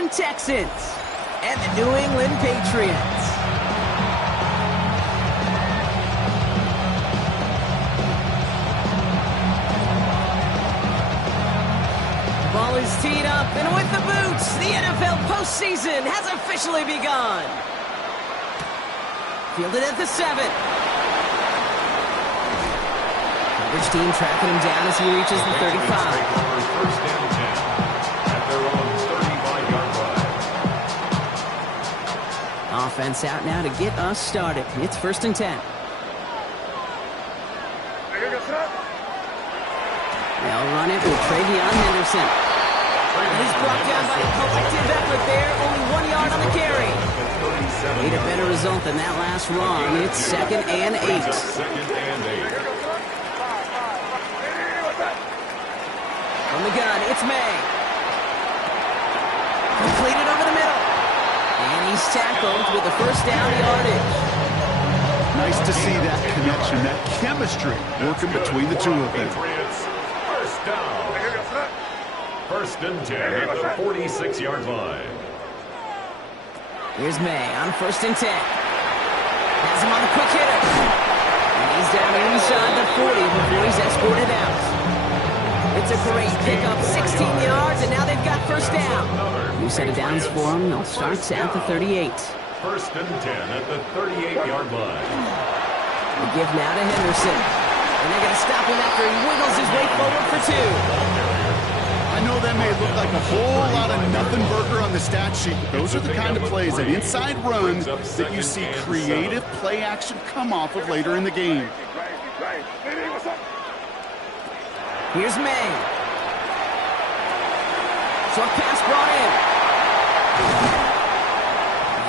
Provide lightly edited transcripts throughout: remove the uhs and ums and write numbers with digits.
Houston Texans and the New England Patriots. Ball is teed up, and with the boots, the NFL postseason has officially begun. Fielded at the 7. Coverage team tracking him down as he reaches the 35. First and 10 at their own 35-yard line. Offense out now to get us started. It's first and 10. They'll run it with Travion Henderson. He's brought down by a collective effort there. Only 1 yard on the carry. Need a better result than that last run. It's second and 8. From the gun, it's May. Completed over the middle. And he's tackled with the first down yardage. Nice to see that connection, that chemistry working between the two of them. First down. First and 10 at the 46-yard line. Here's May on first and 10. Has him on the quick hitter. And he's down inside the 40 before he's escorted out. It's a great pickup, 16 yards, and now they've got first down. New set of downs for him. They'll start at the 38. First and 10 at the 38-yard line. The give now to Henderson. And they're going to stop him after he wiggles his way forward for 2. I know that may look like a whole lot of nothing burger on the stat sheet, but those are the kind of plays, that inside run, that you see creative play action come off of later in the game. Here's May. Short pass brought in.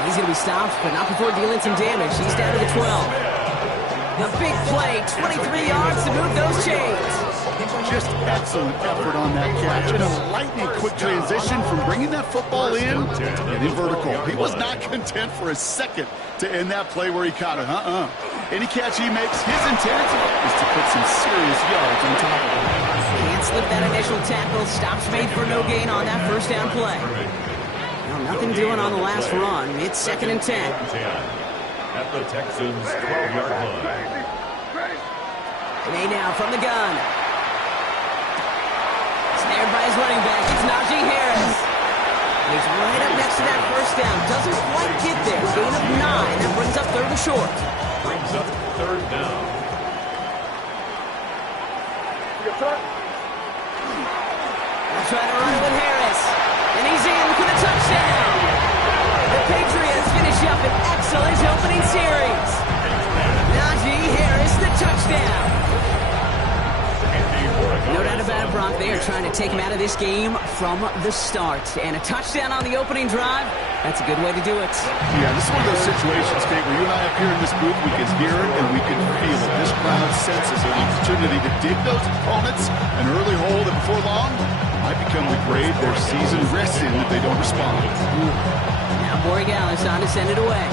He's going to be stopped, but not before dealing some damage. He's down to the 12. The big play, 23 yards to move those chains. Just excellent effort on that catch, and a lightning quick transition from bringing that football in and in vertical. He was not content for a second to end that play where he caught it. Any catch he makes, his intent is to put some serious yards on top of it. Can't slip that initial tackle. Stops made for no gain on that first down play. Well, nothing doing on the last run. It's second and 10. At the Texans' 12-yard line. May now from the gun. Snared by his running back. It's Najee Harris. He's right up next to that first down. Doesn't quite get there. Gain of 9. That brings up third and short. Brings up third down. They'll try to run it with Harris. And he's in for the touchdown. The Patriots finish up an excellent opening series. Najee Harris, the touchdown. No doubt about it, Brock. They are trying to take him out of this game from the start. And a touchdown on the opening drive, that's a good way to do it. Yeah, this is one of those situations, Kate, where you and I up here in this booth, we can hear it and we can feel it. This crowd senses an opportunity to dig those opponents an early hole that before long might become the grave their season rests in if they don't respond. Now Borregales on to send it away.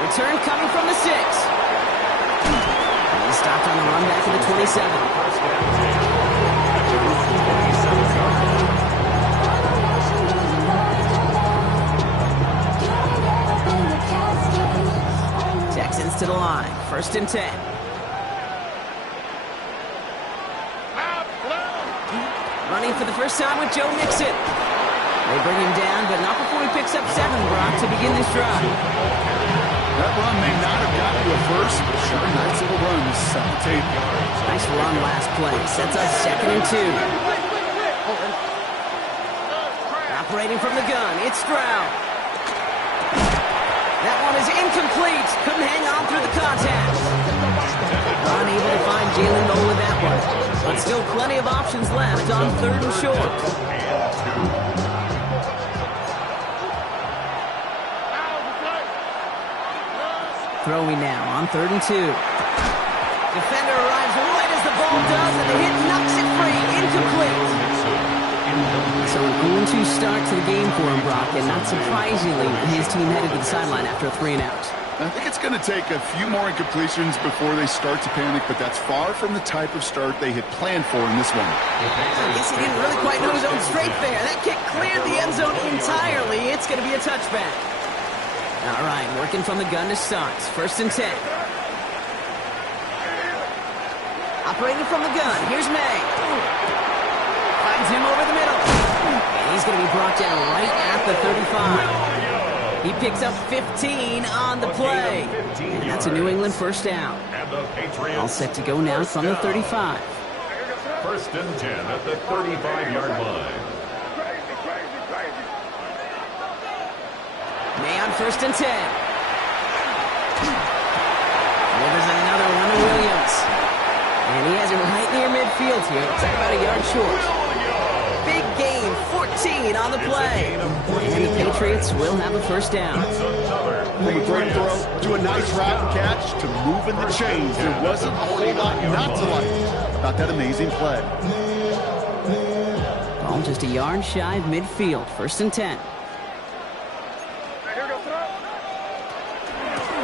Return coming from the 6. He's stopped on the run back to the 27. Texans to the line. First and 10. Running for the first time with Joe Mixon. They bring him down, but not before he picks up 7, Brock, to begin this drive. That run may not have gotten you a first, but sure, nice little run to set the tape. Nice run last play. Sets up second and 2. Operating from the gun, it's Stroud. That one is incomplete. Couldn't hang on through the contact. Unable to find Jalen Noel with that one. But still plenty of options left on third and short. Throwing now on third and 2. Defender arrives right as the ball does, and the hit knocks it free. Incomplete. So an 0-2 start to the game for him, Brock, and not surprisingly, his team headed to the sideline after a 3-and-out. I think it's going to take a few more incompletions before they start to panic, but that's far from the type of start they had planned for in this one. I guess he didn't really quite know his own straight there. That kick cleared the end zone entirely. It's going to be a touchback. All right, working from the gun to start. 1st and 10. Operating from the gun. Here's May. Finds him over the middle. And he's going to be brought down right at the 35. He picks up 15 on the play. And that's a New England 1st down. All set to go now from the 35. 1st and 10 at the 35-yard line. May on 1st and 10. There's another one to Williams. And he has it right near midfield here. It's about a yard short. Big gain, 14 on the play. And the Patriots will have a 1st down. From a great throw to a nice route catch to moving the chains. There wasn't a whole lot not to like about that amazing play. Ball just a yard shy of midfield. 1st and 10.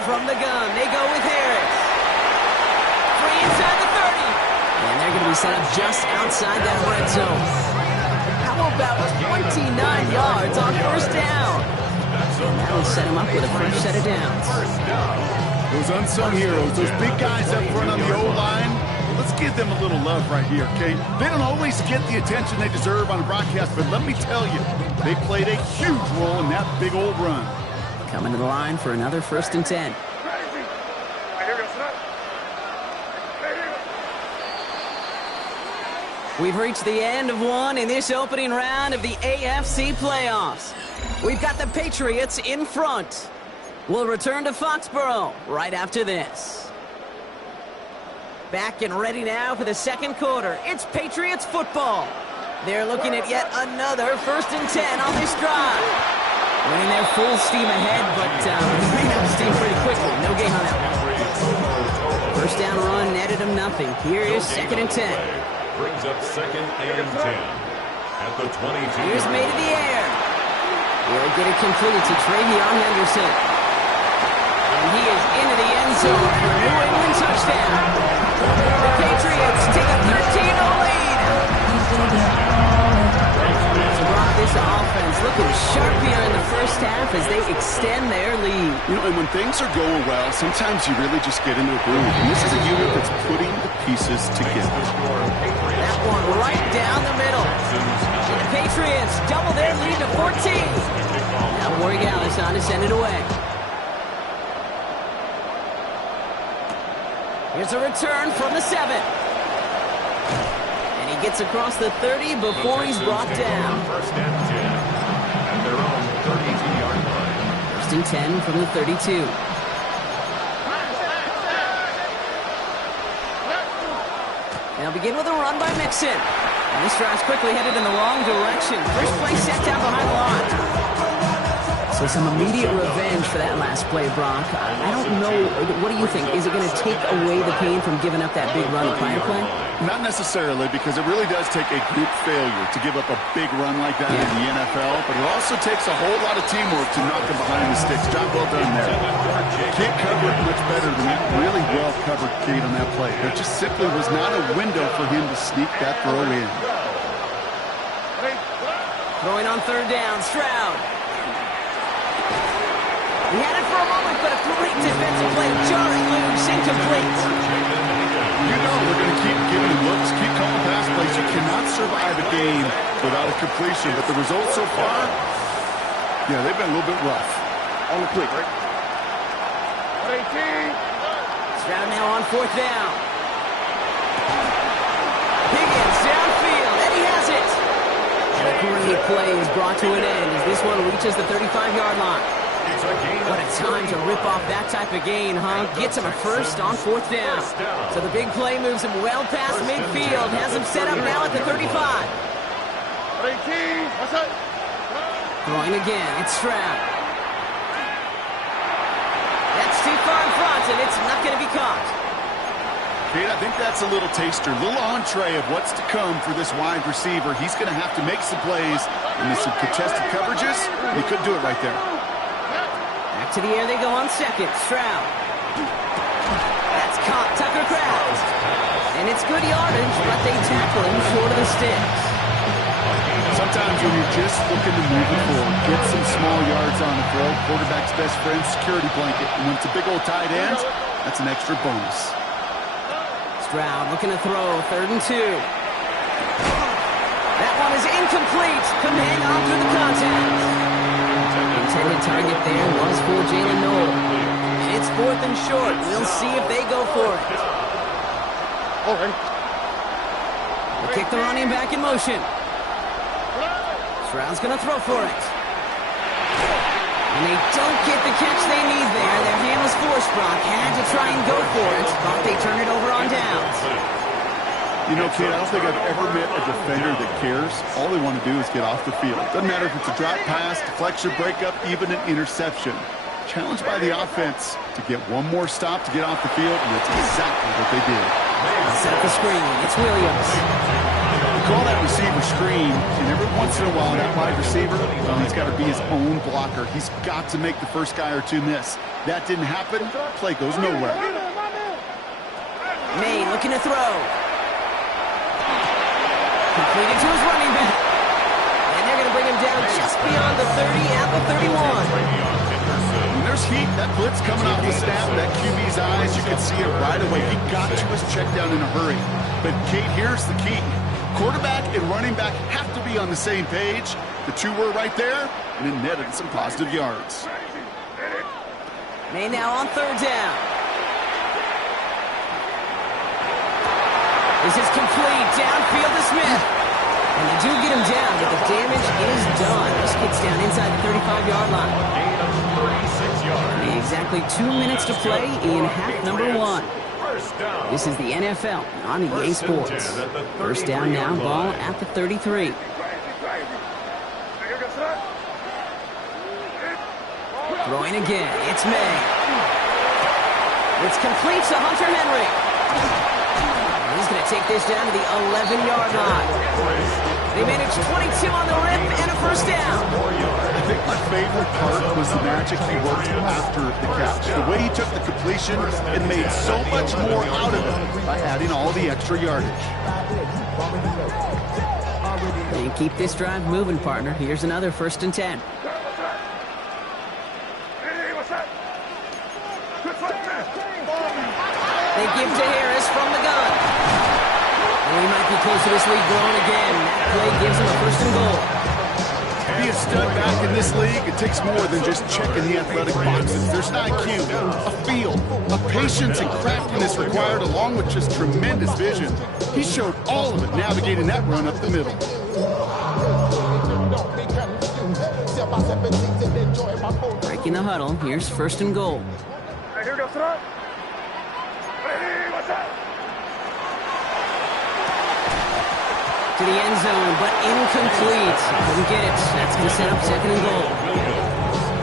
From the gun, they go with Harris. Free inside the 30. And they're going to be set up just outside that red zone. How about 29 yards on 1st down? And that'll set him up with a fresh set of downs. Those unsung heroes, those big guys up front on the O-line, let's give them a little love right here, okay? They don't always get the attention they deserve on a broadcast, but let me tell you, they played a huge role in that big old run. Coming to the line for another 1st and 10. We've reached the end of one in this opening round of the AFC playoffs. We've got the Patriots in front. We'll return to Foxborough right after this. Back and ready now for the 2nd quarter. It's Patriots football. They're looking at yet another 1st and 10 on this drive. Running their full steam ahead, but ran out of steam pretty quickly. No gain on that one. 1st down run netted them nothing. Here is 2nd and 10. Brings up 2nd and 10 at the 22. Here's May to the air. He'll get it completed to Travion Henderson. And he is into the end zone for a New England touchdown. The Patriots take a 13-0 lead. This offense looking sharp here in the 1st half as they extend their lead. You know, and when things are going well, sometimes you really just get into a groove. And this is a unit that's putting the pieces together. That one right down the middle. And the Patriots double their lead to 14. Now Warrior Gallis on to send it away. Here's a return from the 7. Gets across the 30 before he's brought down. 1st and 10 at their own 32-yard line. 1st and 10 from the 32. They'll begin with a run by Mixon. And this drive's quickly headed in the wrong direction. First play set down behind the line. So some immediate revenge for that last play, Brock. I don't know. What do you think? Is it going to take away the pain from giving up that big run the prior play? Not necessarily, because it really does take a group failure to give up a big run like that in the NFL, but it also takes a whole lot of teamwork to knock them behind the sticks. Job well done there. Can't cover it much better than that. Really well covered Kate on that play. There just simply was not a window for him to sneak that throw in. Throwing on 3rd down, Stroud. He had it for a moment, but a great defensive play. Jarring loose, incomplete. You know we're going to keep giving him looks, keep calling pass plays. You cannot survive a game without a completion. But the results so far, yeah, they've been a little bit rough. On the quick. Stroud now on 4th down. Higgins downfield, and he has it. And a great play is brought to an end as this one reaches the 35-yard line. What a time to rip off that type of gain, huh? Gets him a 1st on 4th down. So the big play moves him well past midfield, has him set up now at the 35. Throwing again, it's Stroud. That's too far in front, and it's not going to be caught. Kate, I think that's a little taster, a little entree of what's to come for this wide receiver. He's going to have to make some plays in some contested coverages. He could do it right there. Back to the air they go on second. Stroud. That's caught. Tucker Kraft. And it's good yardage, but they tackle him short of the sticks. Sometimes when you're just looking to move it forward, get some small yards on the throw, quarterback's best friend, security blanket. And when it's a big old tight end, that's an extra bonus. Stroud looking to throw. 3rd and 2. That one is incomplete. Couldn't hang on through the contact. The intended target there was for Jalen Noel. And it's 4th and short. We'll see if they go for it. They'll kick the running back in motion. Stroud's going to throw for it. And they don't get the catch they need there. Their hand was forced, Brock. Had to try and go for it, but they turn it over on downs. You know, kid, I don't think I've ever met a defender that cares. All they want to do is get off the field. Doesn't matter if it's a drop pass, deflection, breakup, even an interception. Challenged by the offense to get one more stop to get off the field, and that's exactly what they did. Set up the screen. It's Williams. We call that receiver screen, and every once in a while, that wide receiver, he's got to be his own blocker. He's got to make the first guy or two miss. That didn't happen. Play goes nowhere. May looking to throw. Completed to his running back. And they're going to bring him down just beyond the 30 at the 31. When there's heat, that blitz coming off the snap, that QB's eyes, you can see it right away. He got to his check down in a hurry. But, Kate, here's the key. Quarterback and running back have to be on the same page. The two were right there, and it netted some positive yards. May now on 3rd down. This is complete. Downfield to Smith. And they do get him down, but the damage is done. This gets down inside the 35-yard line. Gain of 36 yards. Exactly 2 minutes to play in half number 1. This is the NFL on EA Sports. First down now, ball at the 33. Throwing again, it's May. It's complete to Hunter Henry. He's going to take this down to the 11-yard line. They managed 22 on the rip and a first down. I think my favorite part was the magic he worked after the catch. The way he took the completion and made so much more out of it by adding all the extra yardage. And keep this drive moving, partner. Here's another 1st and 10. They give to Harris from the gun. And he might be close to this league growing again. That play gives him a 1st and goal. To be a stud back in this league, it takes more than just checking the athletic boxes. There's an IQ, a feel, a patience and craftiness required along with just tremendous vision. He showed all of it navigating that run up the middle. Breaking the huddle. Here's 1st and goal. To the end zone, but incomplete. Couldn't get it. That's going to set up 2nd and goal.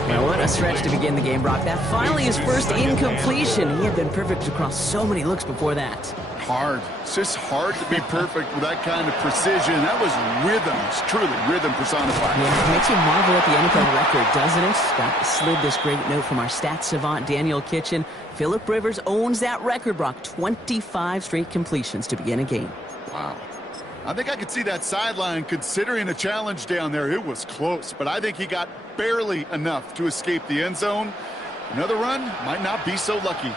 Now, what a stretch to begin the game, Brock. That finally his first incompletion. He had been perfect across so many looks before that. Hard. It's just hard to be perfect with that kind of precision. That was rhythm. It's truly rhythm personified. Yeah, it makes you marvel at the NFL record, doesn't it? Got slid this great note from our stats savant, Daniel Kitchen. Phillip Rivers owns that record, Brock. 25 straight completions to begin a game. Wow. I think I could see that sideline considering a challenge down there. It was close, but I think he got barely enough to escape the end zone. Another run might not be so lucky.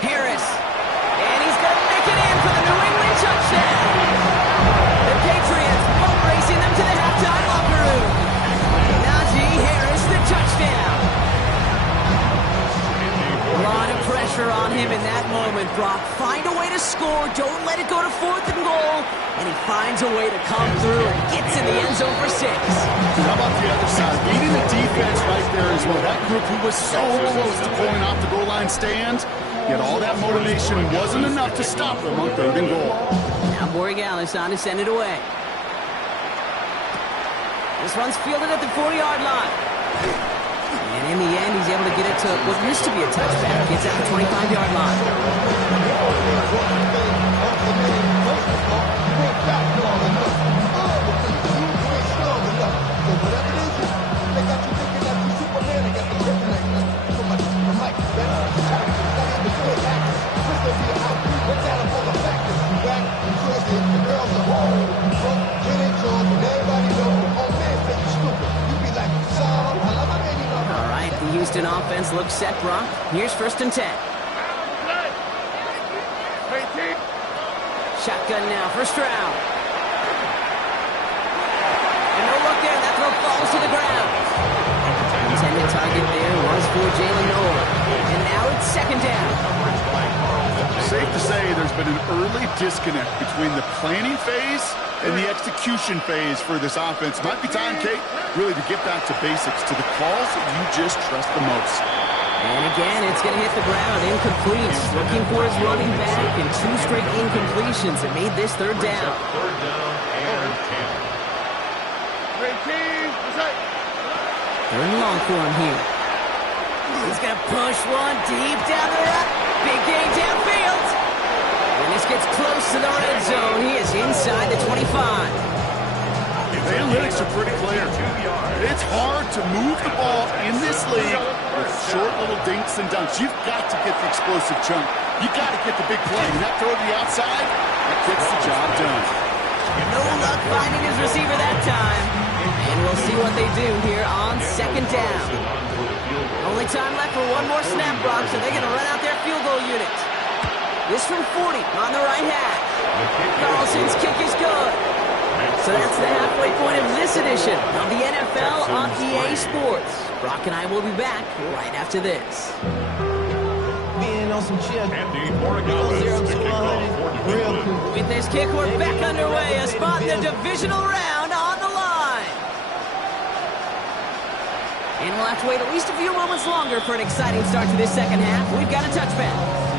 Harris, and he's going to make it in for the New England touchdown. The Patriots boat racing them to the halftime locker room. Najee Harris, the touchdown. A lot of pressure on him in that moment, Brock. Find a way to score. Don't let it go to 4th and goal. And he finds a way to come through and gets in the end zone for 6. How about the other side? Beating the defense right there as well. That group who was so close to pulling off the goal line stand, yet all that motivation wasn't enough to stop them on 3rd and goal. Now Borregales on to send it away. This one's fielded at the 40-yard line. And in the end, he's able to get it to what used to be a touchback. Gets at the 25-yard line. Houston offense looks set, Brock. Here's 1st and 10. Shotgun now, first round. And no look there, that throw falls to the ground. Intended target there was for Jalen Noel. And now it's 2nd down. Safe to say there's been an early disconnect between the planning phase and the execution phase for this offense. Might be time, Kate, really to get back to basics, to the calls that you just trust the most. And again, it's going to hit the ground, incomplete. Looking for his running back, and 2 straight incompletions that made this 3rd down. 3rd down and 10. 3rd and long for him here. He's going to push one deep down the right. Big gain downfield. And this gets close to the red zone. He is inside the 25. The analytics are pretty clear. It's hard to move the ball in this league with short little dinks and dunks. You've got to get the explosive chunk. You've got to get the big play. And that throw to the outside, that gets the job done. No luck finding his receiver that time. And we'll see what they do here on 2nd down. Only time left for one more snap, Brock, so they're going to run out their field goal unit. This from 40 on the right hash. Carlson's kick is good. So that's the halfway point of this edition of the NFL on EA Sports. Brock and I will be back right after this. Being on some chill. Andy Morgan to kick off for New With this kick, we're back underway. A spot in the divisional round on the line. And we'll have to wait at least a few moments longer for an exciting start to this 2nd half. We've got a touchback.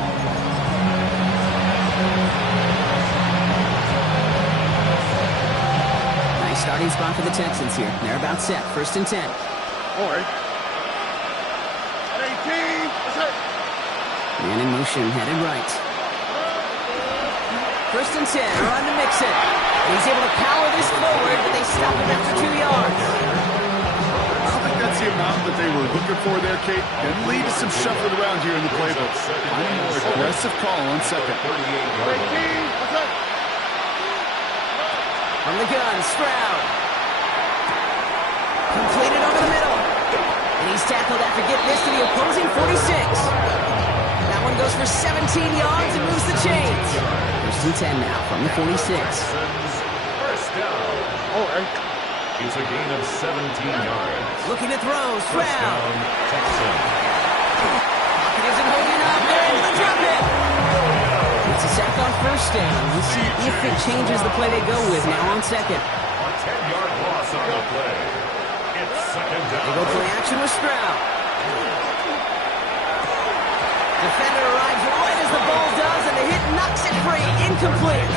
Starting spot for the Texans here. They're about set. 1st and 10. All right. Man in motion, headed right. 1st and 10. Run to Mixon. He's able to power this forward, but they stop him after 2 yards. I don't think that's the amount that they were looking for there, Kate. And lead to some shuffling around here in the playbook. I'm a more aggressive call on 2nd. From the gun, Stroud. Completed over the middle. And he's tackled after getting this to the opposing 46. That one goes for 17 yards and moves the chains. 1st and 10 now from the 46. First down. All right. It's a gain of 17 yards. Looking to throw, First Stroud. down, Texans. Pocket isn't holding up. They're into the drop it. It's a sack on 1st down. We'll see if it changes the play they go with now on 2nd. A 10-yard loss on the play. It's 2nd down. They go play action with Stroud. Defender arrives right as the ball does, and the hit knocks it free. Incomplete.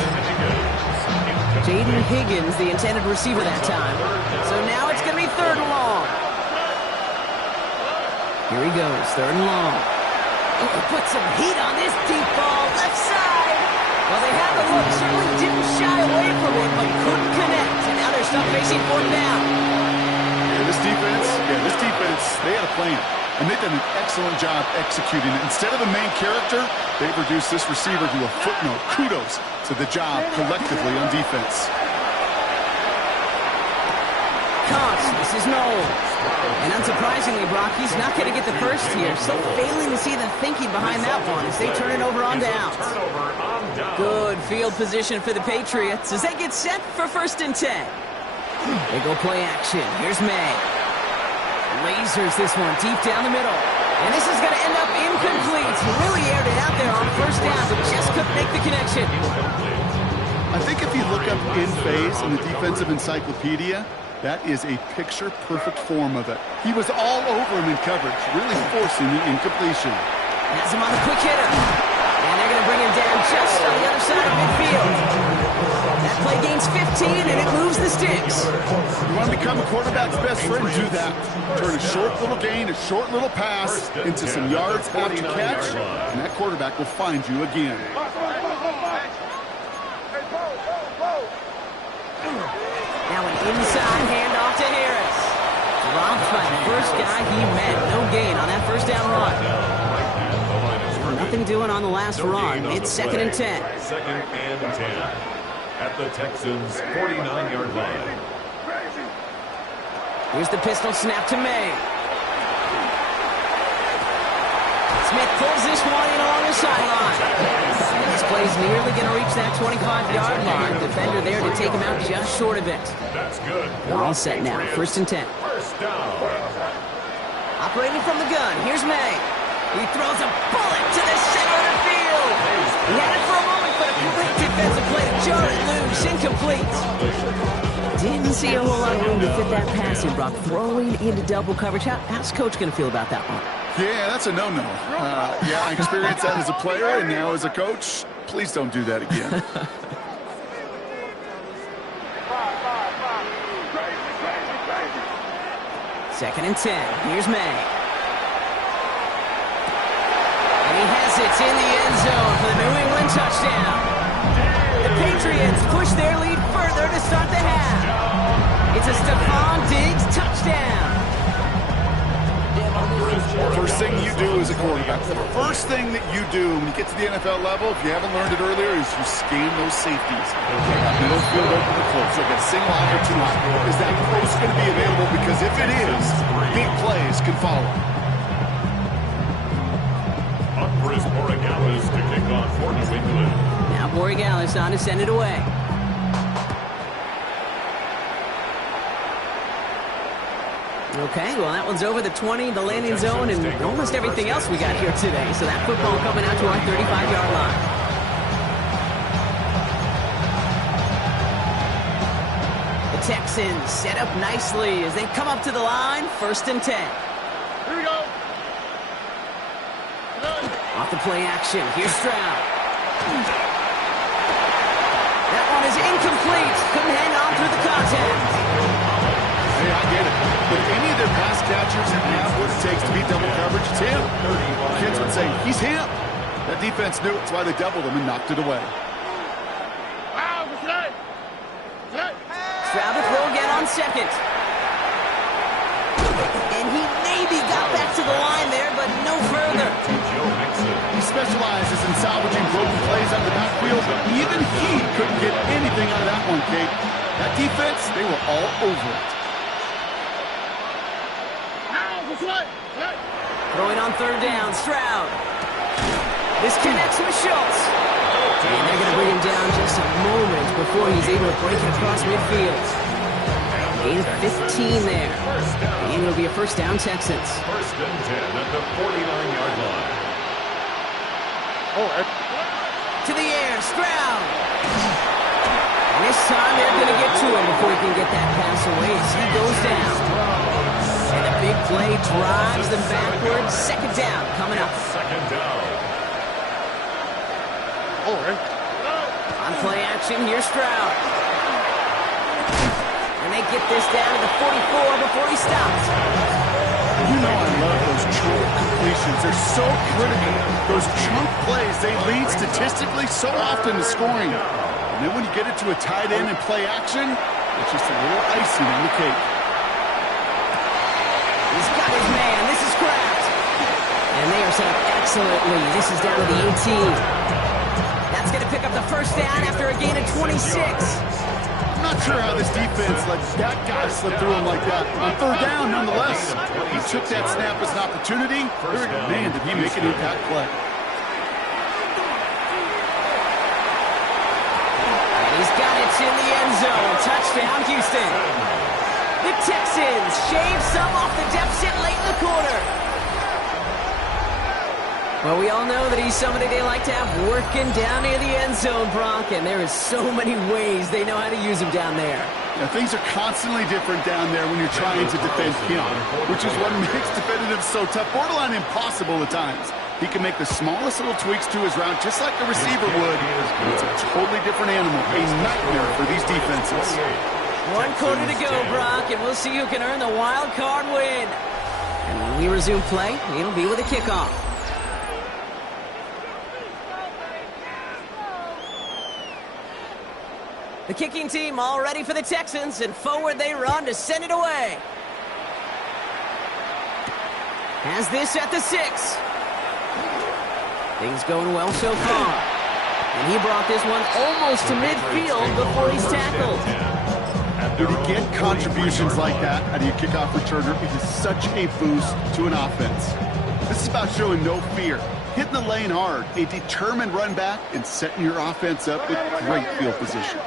Jaden Higgins, the intended receiver that time. So now it's going to be 3rd and long. Here he goes, 3rd and long. Oh, put some heat on this deep ball, left side. Well, they had the look, certainly didn't shy away from it, but couldn't connect. And now they're stuck facing 4th down. This defense, they had a plan. And they've done an excellent job executing it. Instead of a main character, they've reduced this receiver to a footnote. Kudos to the job collectively on defense. Cox, this is Noel. And unsurprisingly, Brock, he's not going to get the first here. So failing to see the thinking behind that one as they turn it over on downs. Good field position for the Patriots as they get set for 1st and 10. They go play action. Here's May. Lasers this one deep down the middle. And this is going to end up incomplete. He really aired it out there on 1st down, but just couldn't make the connection. I think if you look up in phase in the defensive encyclopedia, that is a picture-perfect form of it. He was all over him in coverage, really forcing the incompletion. Has him on the quick hitter. And they're going to bring him down just on the other side of midfield. That play gains 15, and it moves the sticks. You want to become a quarterback's best friend? Do that. Turn a short little gain, a short little pass into some yards after catch, and that quarterback will find you again. Now an inside handoff to Harris. Dropped by the first guy he met. No gain on that 1st down run. Nothing doing on the last run. It's 2nd and 10. 2nd and 10 at the Texans' 49-yard line. Here's the pistol snap to May. Smith pulls this one in along the sideline. This play's nearly going to reach that 25-yard line. Defender there to take him out just short of it. That's good. All set now. 1st and 10. First down. Operating from the gun. Here's May. He throws a bullet to the center of the field. He had it for a moment, but a great defensive play to jar it loose. Incomplete. Didn't see a whole lot of room to fit that pass in, Brock. Throwing into double coverage. How's Coach going to feel about that one? Yeah, that's a no-no. Yeah, I experienced that as a player, and now as a coach, please don't do that again. 2nd and 10. Here's May. And he has it in the end zone for the New England touchdown. The Patriots push their lead further to start the half. It's a Stephon Diggs touchdown. First thing you do as a quarterback, the first thing that you do when you get to the NFL level, if you haven't learned it earlier, is you scan those safeties. Middle field open to close, like a single opportunity. Is that close going to be available? Because if it is, big plays can follow. Chris Borregales to kick off for New England. Now Borregales on to send it away. Okay, well, that one's over the 20, the landing zone, and almost everything else we got here today. So that football coming out to our 35-yard line. The Texans set up nicely as they come up to the line. 1st and 10. Here we go. Off the play action. Here's Stroud. That one is incomplete. Couldn't hang on through the contact. Hey, I get it. But any of their pass catchers have what it takes to beat double coverage, it's him. Kids would say, he's him. That defense knew it. That's why they doubled him and knocked it away. Stroud to throw again on 2nd. And he maybe got back to the line there, but no further. He specializes in salvaging broken plays out of the backfield, but even he couldn't get anything out of that one, Kate. That defense, they were all over it. Throwing on 3rd down, Stroud. This connects with Schultz. And they're going to bring him down just a moment before he's able to break it across midfield. Gain of 15 there. And it'll be a 1st down, Texans. 1st and 10 at the 49-yard line. To the air, Stroud. And this time they're going to get to him before he can get that pass away as he goes down. And the big play drives them backwards. 2nd down coming up. 2nd down. On play action, here's Stroud. And they get this down to the 44 before he stops. You know I love those short completions. They're so critical. Those chunk plays, they lead statistically so often to scoring. And then when you get it to a tight end and play action, it's just a little icing on the cake. He's got his man. This is Kraft. And they are set up excellently. This is down to the 18. That's going to pick up the 1st down after a gain of 26. I'm not sure how this defense let that guy slip through him like that. On 3rd down, nonetheless, he took that snap as an opportunity. Man, did he make an impact play. And he's got it in the end zone. Touchdown, Houston. The Texans shave some off the deficit late in the quarter. Well, we all know that he's somebody they like to have working down near the end zone, Brock, and there is so many ways they know how to use him down there. Yeah, things are constantly different down there when you're trying to defend him, which is what makes defending so tough, borderline impossible at times. He can make the smallest little tweaks to his route just like the receiver would. It's a totally different animal, a nightmare for these defenses. 1 quarter to go, Brock, and we'll see who can earn the wild card win. And when we resume play, it'll be with a kickoff. The kicking team all ready for the Texans, and forward they run to send it away. Has this at the 6. Things going well so far. And he brought this one almost to midfield before he's tackled. When you get contributions like that out of your kickoff returner, it is such a boost to an offense. This is about showing no fear, hitting the lane hard, a determined run back, and setting your offense up with great field position.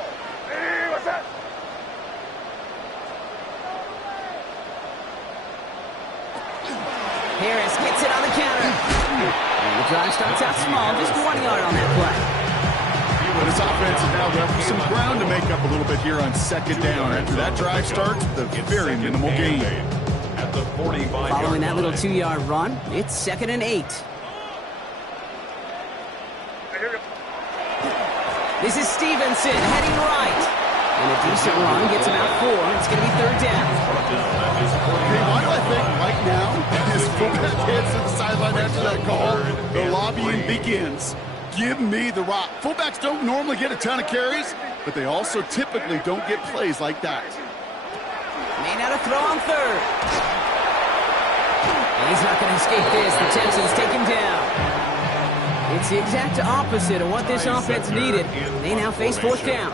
Harris gets it on the counter. And the drive starts out small, just 1 yard on that play. But his offense is now left with some ground to make up a little bit here on second down. After that drive starts with a very minimal gain. At the 45-yard Following that little line. 2-yard run, it's 2nd and 8. This is Stevenson heading right. And a decent run gets him out 4. It's going to be 3rd down. Hey, why do I think right now, his fullback heads to the sideline after that call, the lobbying begins. Give me the rock. Fullbacks don't normally get a ton of carries, but they also typically don't get plays like that. May not have throw on 3rd. And he's not going to escape this. The Texans take him down. It's the exact opposite of what this offense needed. They now face 4th down.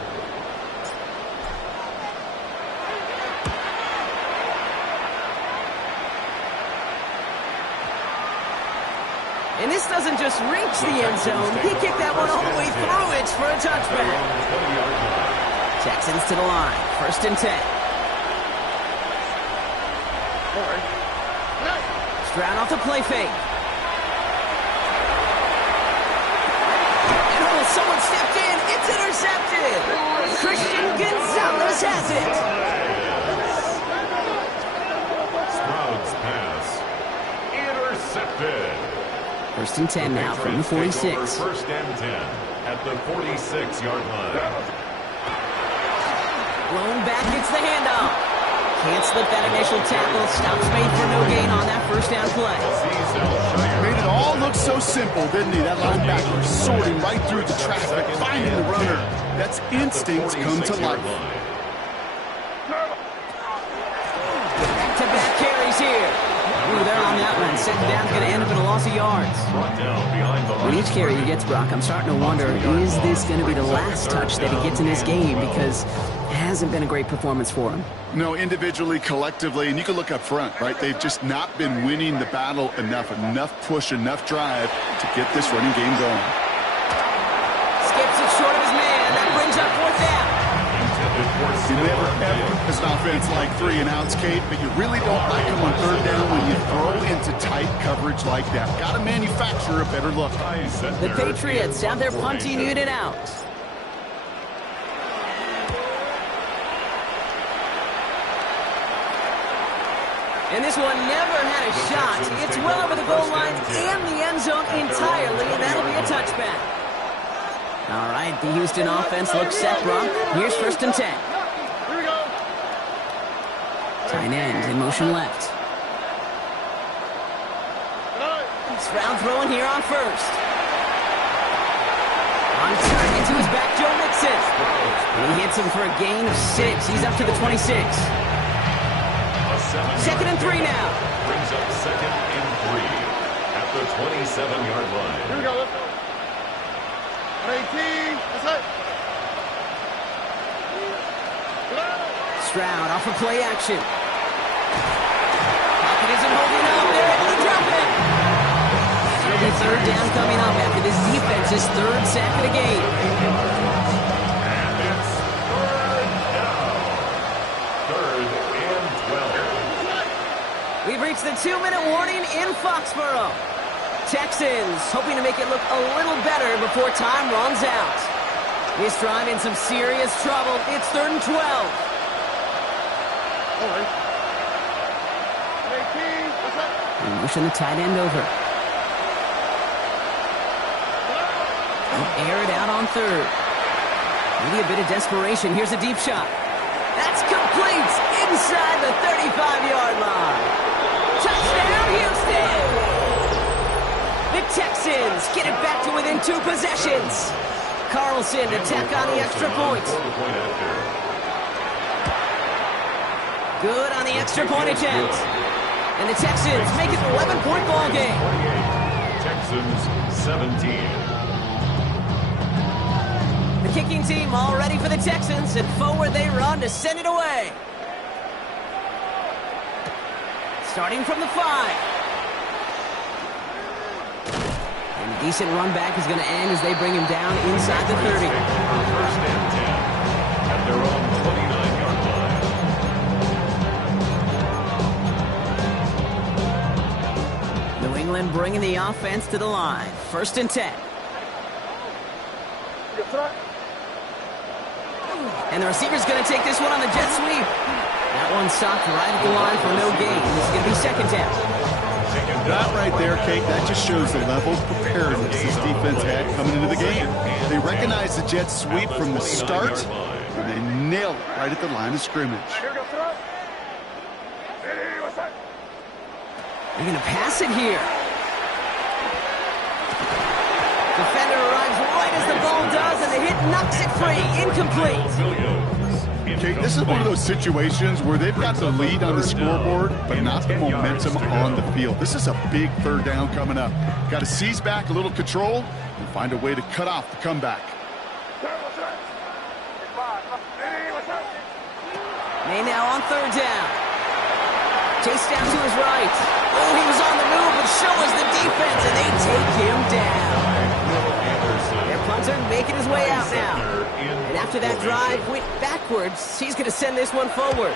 And this doesn't just reach the end zone. He kicked that one all the way through it for a touchback. Texans to the line. 1st and 10. Stroud off the play fake. And oh, someone stepped in. It's intercepted. Christian Gonzalez has it. Stroud's pass intercepted. 1st and 10 now from the 46. 1st and 10 at the 46-yard line. Blown back, gets the handoff. Can't slip that initial tackle. Stops made for no gain on that 1st down play. Made it all look so simple, didn't he? That linebacker sorting right through the traffic, finding the runner. That's instincts come to life. Back-to-back carries here. Ooh, they're on that one. 2nd down's going to end up in a loss of yards. With each carry he gets, Brock, I'm starting to wonder, is this going to be the last touch that he gets in this game? Because it hasn't been a great performance for him. No, individually, collectively, and you can look up front, right? They've just not been winning the battle enough push, enough drive to get this running game going. Skips it short of his man. That brings up 4th down. You never, ever, as an offense, like 3 and outs, Kate, but you really don't like them on 3rd down when you throw into tight coverage like that. Got to manufacture a better look. The Patriots have their punting unit out. And this one never had a shot. It's well over the goal line and the end zone entirely, and that'll be a touchback. All right, the Houston offense looks set, Brock. Here's 1st and 10. Tight end in motion left. Stroud throwing here on 1st. On target to his back, Joe Mixon. And he hits him for a gain of 6. He's up to the 26. 2nd and 3 now. Brings up 2nd and 3 at the 27-yard line. Here we go, let's go. 18, that's it. Stroud off of play action. Pocket isn't holding up. They're able to drop it. It'll be 3rd down coming up after this defense's 3rd sack of the game. And it's 3rd down. 3rd and 12. We've reached the 2-minute warning in Foxborough. Texans hoping to make it look a little better before time runs out. This drive in some serious trouble. It's 3rd and 12. And motion the tight end over. Air it out on 3rd. Maybe a bit of desperation. Here's a deep shot. That's complete inside the 35-yard line. Touchdown, Houston! The Texans get it back to within 2 possessions. Carlson to tack on the extra point. Good on the extra point attempt. And the Texans make it an 11-point ball game. Texans 17. The kicking team all ready for the Texans, and forward they run to send it away. Starting from the 5. Decent run back is going to end as they bring him down inside the 30. First and 10 at their own 29-yard line. New England bringing the offense to the line. First and 10. And the receiver's going to take this one on the jet sweep. That one stopped right at the line for no gain. This is going to be second down. That right there, Kate, that just shows the level of preparedness this defense had coming into the game. They recognized the jet sweep from the start, and they nailed it right at the line of scrimmage. They're going to pass it here. Defender arrives right as the ball does, and the hit knocks it free. Incomplete. Kate, this is one of those situations where they've got the lead on the scoreboard, but not the momentum on the field. This is a big third down coming up. Got to seize back a little control and find a way to cut off the comeback. May now on third down. Chase down to his right. Oh, he was on the move, but so was the defense, and they take him down. Their punter making his way out now. And after that drive went backwards, he's going to send this one forward.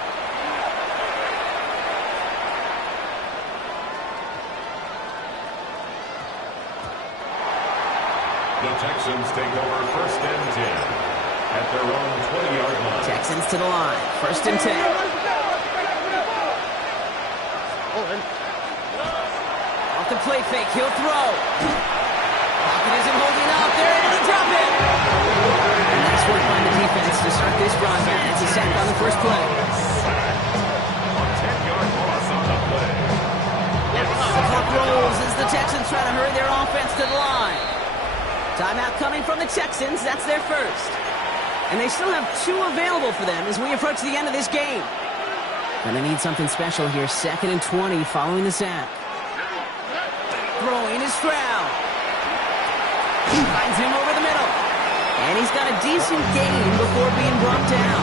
The Texans take over first and 10 at their own 20-yard line. Texans to the line. First and 10. Off the play fake, he'll throw. Pocket isn't holding up. They're able to drop it. And nice work by the defense to start this drive back. It's a sack on the first play. 10-yard loss on the play. The clock rolls as the Texans try to hurry their offense to the line. Timeout coming from the Texans. That's their first. And they still have 2 available for them as we approach the end of this game. Gonna need something special here. Second and 20 following the sack. Throwing is Stroud. He finds him over the middle. And he's got a decent gain before being brought down.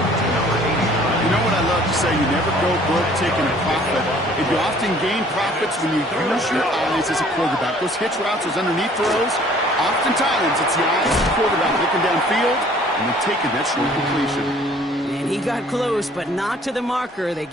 You know what I love to say? You never go broke taking a profit. And you often gain profits when you use your eyes as a quarterback. Those hitch routes, those underneath throws, oftentimes it's the eyes of the quarterback looking downfield and then taking that short completion. And he got close, but not to the marker. They